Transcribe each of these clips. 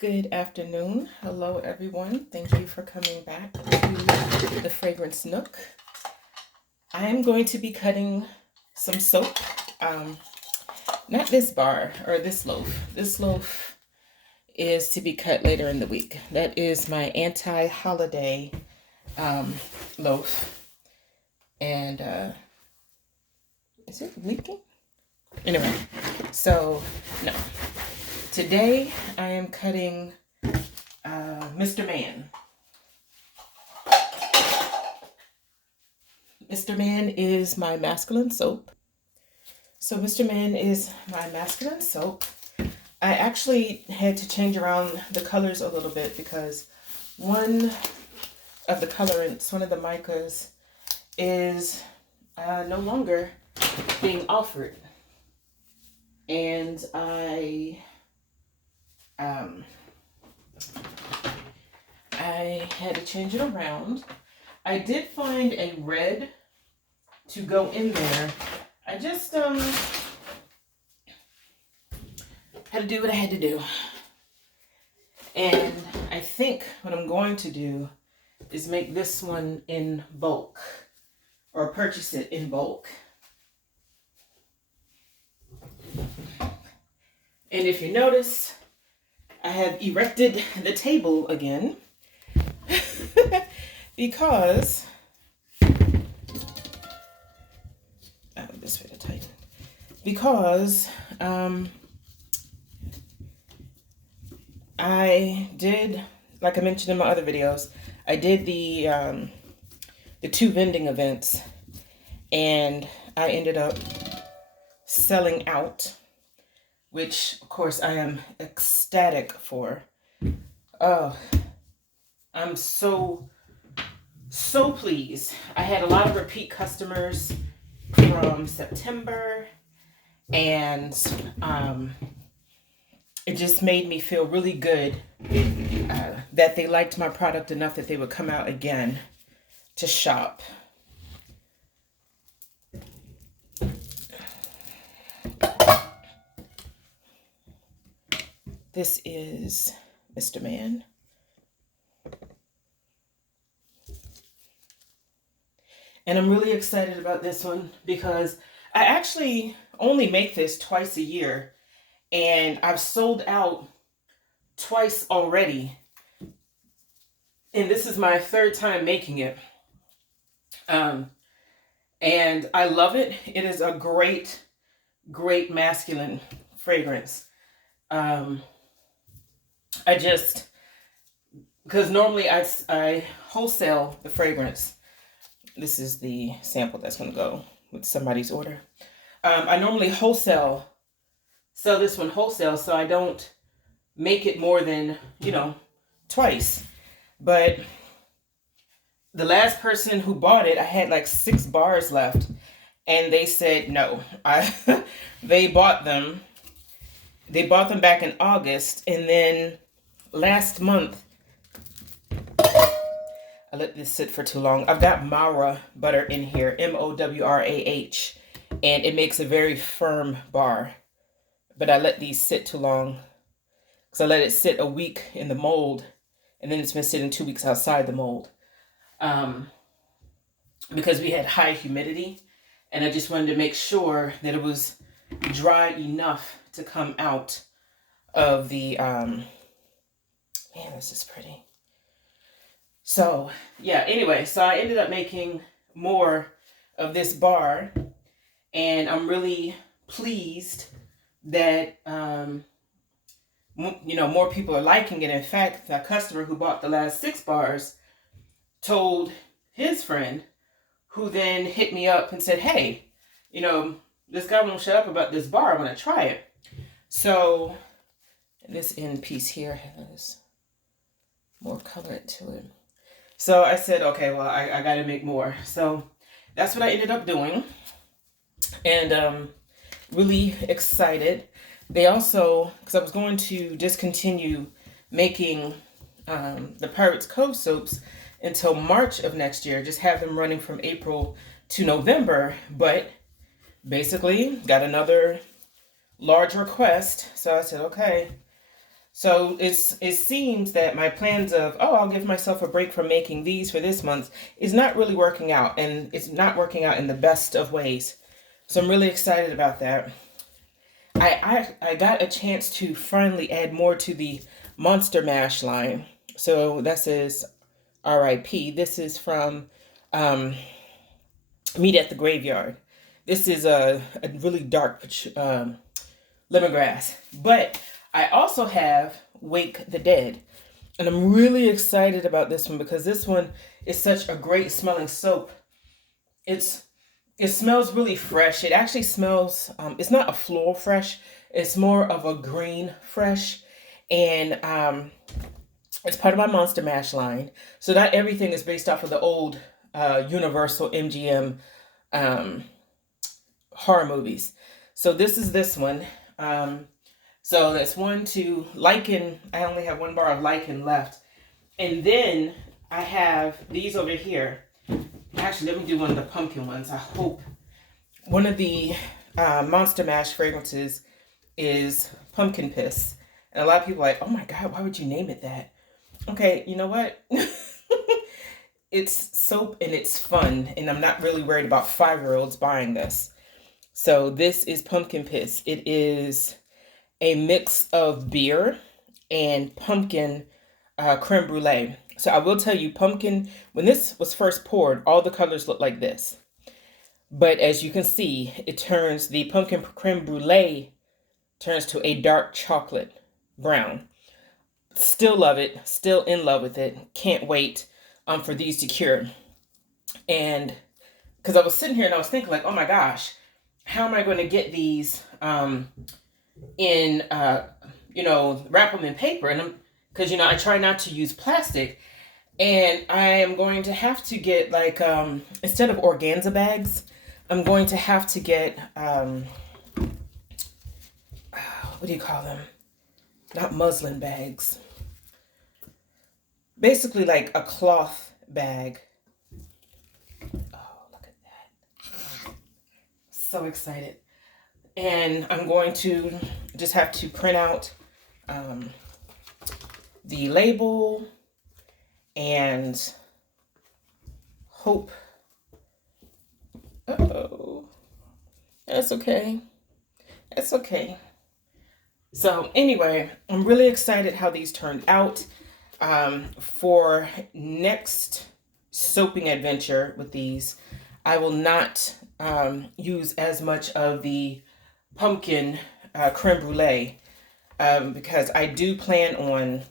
Good afternoon. Hello, everyone. Thank you for coming back to the Fragrance Nook. I'm going to be cutting some soap. Not this bar or this loaf. This loaf is to be cut later in the week. That is my anti-holiday loaf. And is it leaking? Anyway, so no. Today I am cutting Mr. Man. Mr. Man is my masculine soap. So Mr. Man is my masculine soap. I actually had to change around the colors a little bit because one of the colorants, one of the micas, is no longer being offered. And I had to change it around. I did find a red to go in there. I just had to do what I had to do. And I think what I'm going to do is make this one in bulk, or purchase it in bulk. And if you notice, I have erected the table again because this way to tighten. Because I did, like I mentioned in my other videos, I did the 2 vending events, and I ended up selling out, which of course I am ecstatic for. Oh, I'm so pleased. I had a lot of repeat customers from September, and it just made me feel really good that they liked my product enough that they would come out again to shop. This is Mr. Man. And I'm really excited about this one because I actually only make this twice a year, and I've sold out twice already. And this is my 3rd time making it. And I love it. It is a great, great masculine fragrance. Because normally I wholesale the fragrance. This is the sample that's going to go with somebody's order. I normally sell this one wholesale, so I don't make it more than, twice. But the last person who bought it, I had like 6 bars left, and they said no. They bought them back in August, and then last month, I let this sit for too long. I've got Mowrah butter in here, Mowrah, and it makes a very firm bar. But I let these sit too long because I let it sit a week in the mold, and then it's been sitting 2 weeks outside the mold because we had high humidity, and I just wanted to make sure that it was dry enough to come out of the, man, this is pretty. So, yeah, anyway, so I ended up making more of this bar, and I'm really pleased that, more people are liking it. In fact, the customer who bought the last 6 bars told his friend, who then hit me up and said, hey, this guy won't shut up about this bar. I want to try it. So, this end piece here has more color to it. So I said, okay, well, I got to make more. So that's what I ended up doing. And really excited. They also, because I was going to discontinue making the Pirates Cove soaps until March of next year, just have them running from April to November. But basically got another large request. So I said, okay. So it seems that my plans of, oh, I'll give myself a break from making these for this month is not really working out, and it's not working out in the best of ways. So I'm really excited about that. I got a chance to finally add more to the Monster Mash line. So this is RIP. This is from um, Meet at the Graveyard. This is a really dark lemongrass. But I also have Wake the Dead. And I'm really excited about this one because this one is such a great smelling soap. It smells really fresh. It actually smells, it's not a floral fresh. It's more of a green fresh. And it's part of my Monster Mash line. So not everything is based off of the old Universal MGM horror movies. So this one. So that's 1, 2, lichen. I only have 1 bar of lichen left. And then I have these over here. Actually, let me do one of the pumpkin ones. I hope. One of the Monster Mash fragrances is pumpkin piss. And a lot of people are like, oh my God, why would you name it that? Okay, you know what? It's soap and it's fun. And I'm not really worried about 5-year-olds buying this. So this is pumpkin piss. It is a mix of beer and pumpkin creme brulee. So I will tell you, pumpkin, when this was first poured, all the colors look like this. But as you can see, the pumpkin creme brulee turns to a dark chocolate brown. Still love it, still in love with it. Can't wait for these to cure. And because I was sitting here and I was thinking like, oh my gosh, how am I going to get these in, wrap them in paper? And because, I try not to use plastic. And I am going to have to get like, instead of organza bags, I'm going to have to get, what do you call them? Not muslin bags. Basically like a cloth bag. Oh, look at that. So excited. And I'm going to just have to print out the label and hope. Uh-oh. That's okay. That's okay. So anyway, I'm really excited how these turned out. For next soaping adventure with these, I will not use as much of the pumpkin creme brulee because I do plan on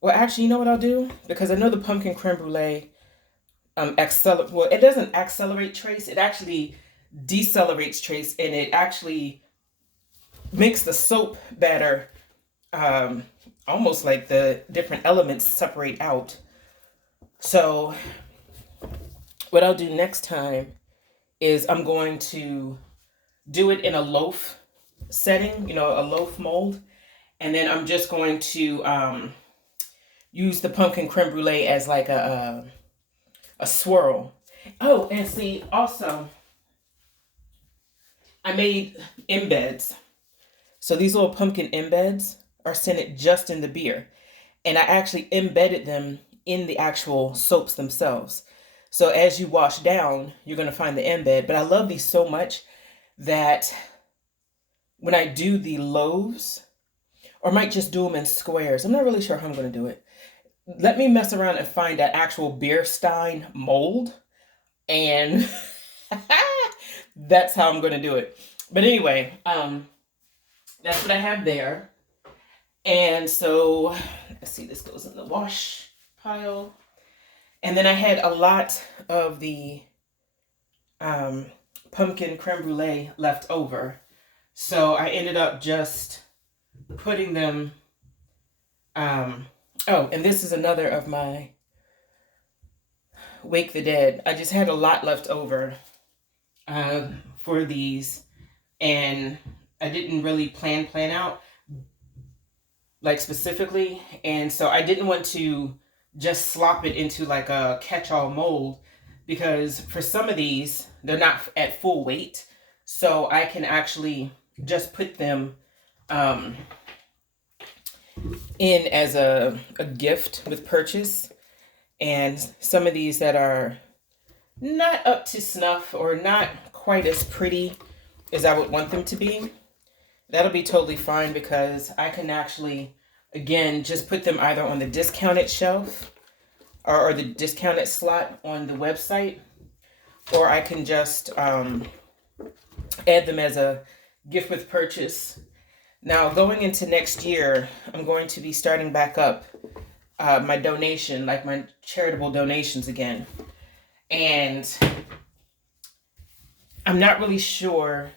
well, actually, you know what I'll do? Because I know the pumpkin creme brulee it doesn't accelerate trace. It actually decelerates trace, and it actually makes the soap better. Almost like the different elements separate out. So what I'll do next time is I'm going to do it in a loaf setting, a loaf mold. And then I'm just going to use the pumpkin creme brulee as like a swirl. Oh, and see, also, I made embeds. So these little pumpkin embeds are scented just in the beer. And I actually embedded them in the actual soaps themselves. So as you wash down, you're going to find the embed. But I love these so much that when I do the loaves, or I might just do them in squares. I'm not really sure how I'm going to do it. Let me mess around and find that actual beer stein mold. And that's how I'm going to do it. But anyway, that's what I have there. And so, let's see, this goes in the wash pile. And then I had a lot of the pumpkin creme brulee left over. So I ended up just putting them, oh, and this is another of my Wake the Dead. I just had a lot left over for these. And I didn't really plan out like specifically, and so I didn't want to just slop it into like a catch-all mold because for some of these they're not at full weight, so I can actually just put them um, in as a gift with purchase. And some of these that are not up to snuff or not quite as pretty as I would want them to be, that'll be totally fine, because I can actually, again, just put them either on the discounted shelf or the discounted slot on the website, or I can just add them as a gift with purchase. Now, going into next year, I'm going to be starting back up my donation, like my charitable donations again. And I'm not really sure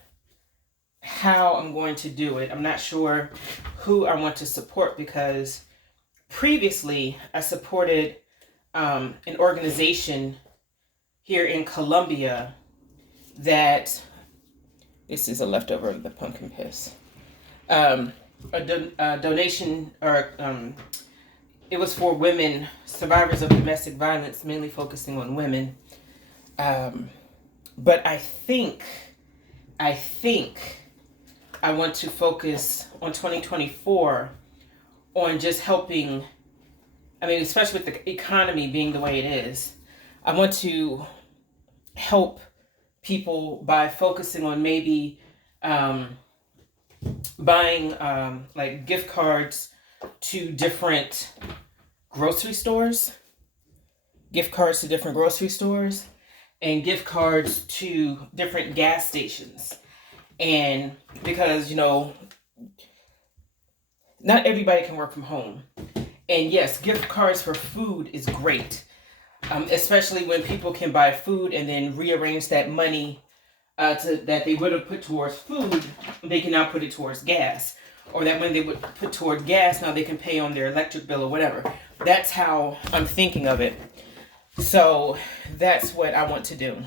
how I'm going to do it. I'm not sure who I want to support, because previously I supported an organization here in Columbia that, this is a leftover of the pumpkin piss, a donation, or it was for women, survivors of domestic violence, mainly focusing on women. But I think I want to focus on 2024 on just helping, I mean, especially with the economy being the way it is, I want to help people by focusing on maybe buying like gift cards to different grocery stores, and gift cards to different gas stations. And because, not everybody can work from home. And yes, gift cards for food is great, especially when people can buy food and then rearrange that money that they would have put towards food, they can now put it towards gas. Or that when they would put toward gas, now they can pay on their electric bill or whatever. That's how I'm thinking of it. So that's what I want to do.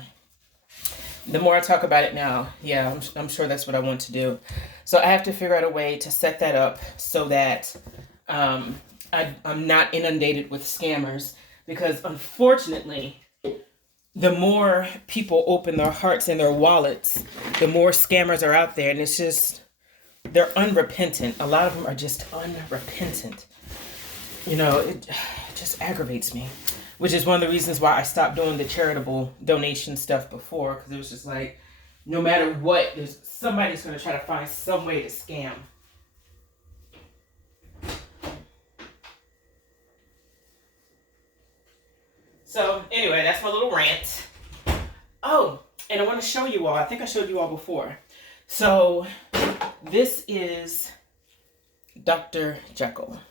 The more I talk about it now, yeah, I'm sure that's what I want to do. So I have to figure out a way to set that up so that I'm not inundated with scammers. Because unfortunately, the more people open their hearts and their wallets, the more scammers are out there. And it's just, they're unrepentant. A lot of them are just unrepentant. It just aggravates me. Which is one of the reasons why I stopped doing the charitable donation stuff before. Because it was just like, no matter what, somebody's going to try to find some way to scam. So anyway, that's my little rant. Oh, and I want to show you all. I think I showed you all before. So this is Dr. Jekyll.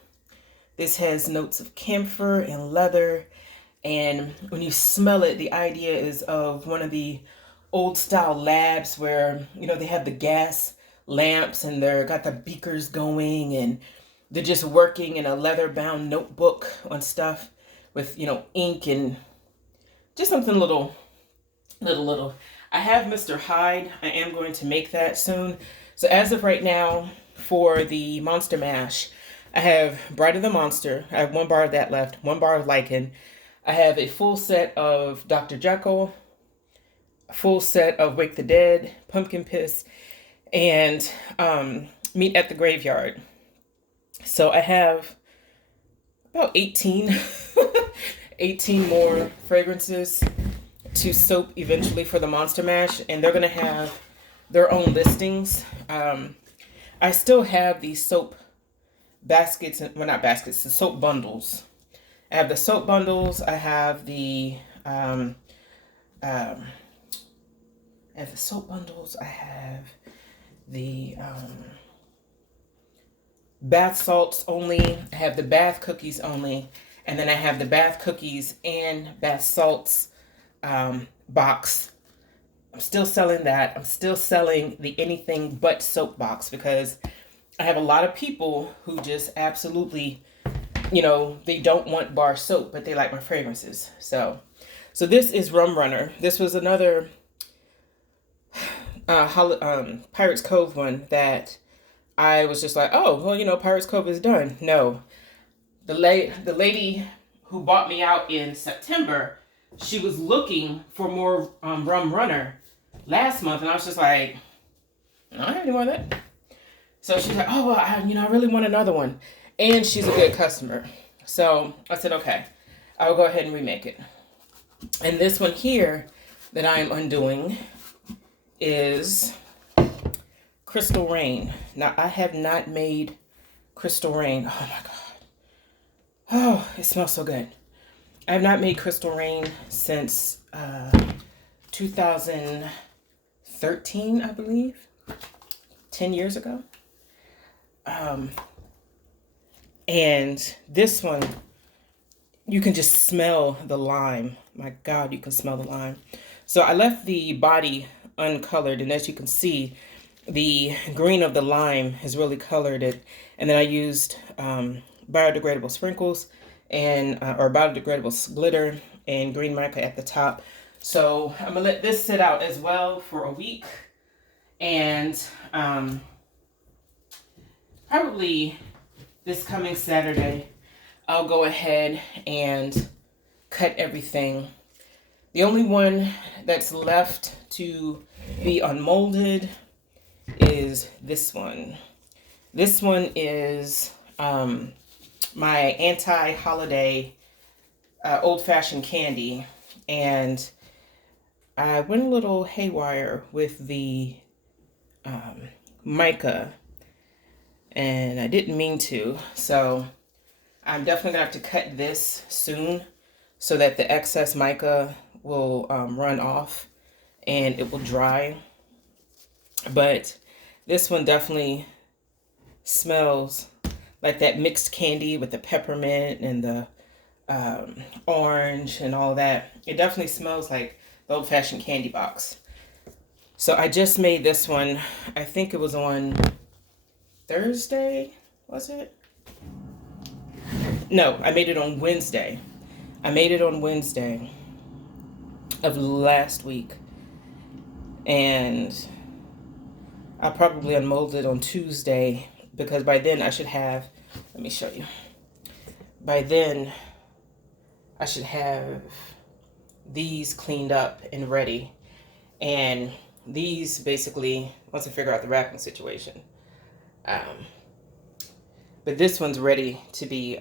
This has notes of camphor and leather. And when you smell it, the idea is of one of the old style labs where, they have the gas lamps and they're got the beakers going and they're just working in a leather bound notebook on stuff with, ink and just something little. I have Mr. Hyde. I am going to make that soon. So as of right now, for the Monster Mash, I have Bride of the Monster. I have 1 bar of that left, 1 bar of Lichen. I have a full set of Dr. Jekyll, a full set of Wake the Dead, Pumpkin Piss, and Meet at the Graveyard. So I have about 18 more fragrances to soap eventually for the Monster Mash, and they're going to have their own listings. I still have the soap baskets, well, not baskets, the soap bundles. I have the soap bundles. I have the I have the soap bundles. I have the bath salts only. I have the bath cookies only, and then I have the bath cookies and bath salts box. I'm still selling that. I'm still selling the anything but soap box, because I have a lot of people who just absolutely, they don't want bar soap, but they like my fragrances. So this is Rum Runner. This was another Pirates Cove one that I was just like, oh, well, Pirates Cove is done. No, the lady who bought me out in September, she was looking for more Rum Runner last month, and I was just like, I don't have any more of that. So she's like, oh, well, I really want another one. And she's a good customer. So I said, okay, I'll go ahead and remake it. And this one here that I am undoing is Crystal Rain. Now, I have not made Crystal Rain. Oh, my God. Oh, it smells so good. I have not made Crystal Rain since 2013, I believe. 10 years ago. And this one, you can just smell the lime. My God, you can smell the lime. So I left the body uncolored, and as you can see, the green of the lime has really colored it. And then I used biodegradable sprinkles and or biodegradable glitter and green mica at the top. So I'm gonna let this sit out as well for a week, and probably this coming Saturday I'll go ahead and cut everything. The only one that's left to be unmolded is this one. This one is my anti-holiday old-fashioned candy, and I went a little haywire with the mica, and I didn't mean to, so I'm definitely gonna have to cut this soon so that the excess mica will run off and it will dry. But this one definitely smells like that mixed candy with the peppermint and the orange and all that. It definitely smells like the old-fashioned candy box. So I just made this one. I think it was on Thursday, was it? No, I made it on Wednesday. I made it on Wednesday of last week. And I'll probably unmold it on Tuesday, because by then I should have, let me show you. By then I should have these cleaned up and ready. And these basically, once I figure out the wrapping situation. But this one's ready to be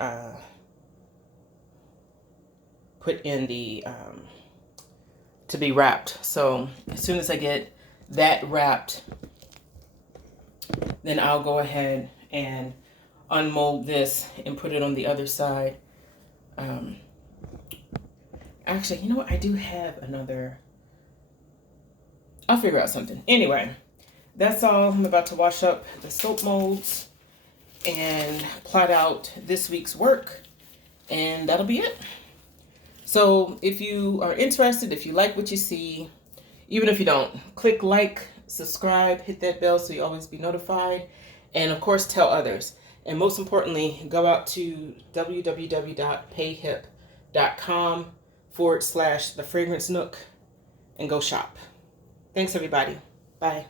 put in the, to be wrapped. So as soon as I get that wrapped, then I'll go ahead and unmold this and put it on the other side. Actually, you know what? I do have another. I'll figure out something. Anyway, that's all. I'm about to wash up the soap molds and plot out this week's work, and that'll be it. So if you are interested, if you like what you see, even if you don't, click like, subscribe, hit that bell so you always be notified, and of course tell others. And most importantly, go out to www.payhip.com/The Fragrance Nook and go shop. Thanks everybody. Bye.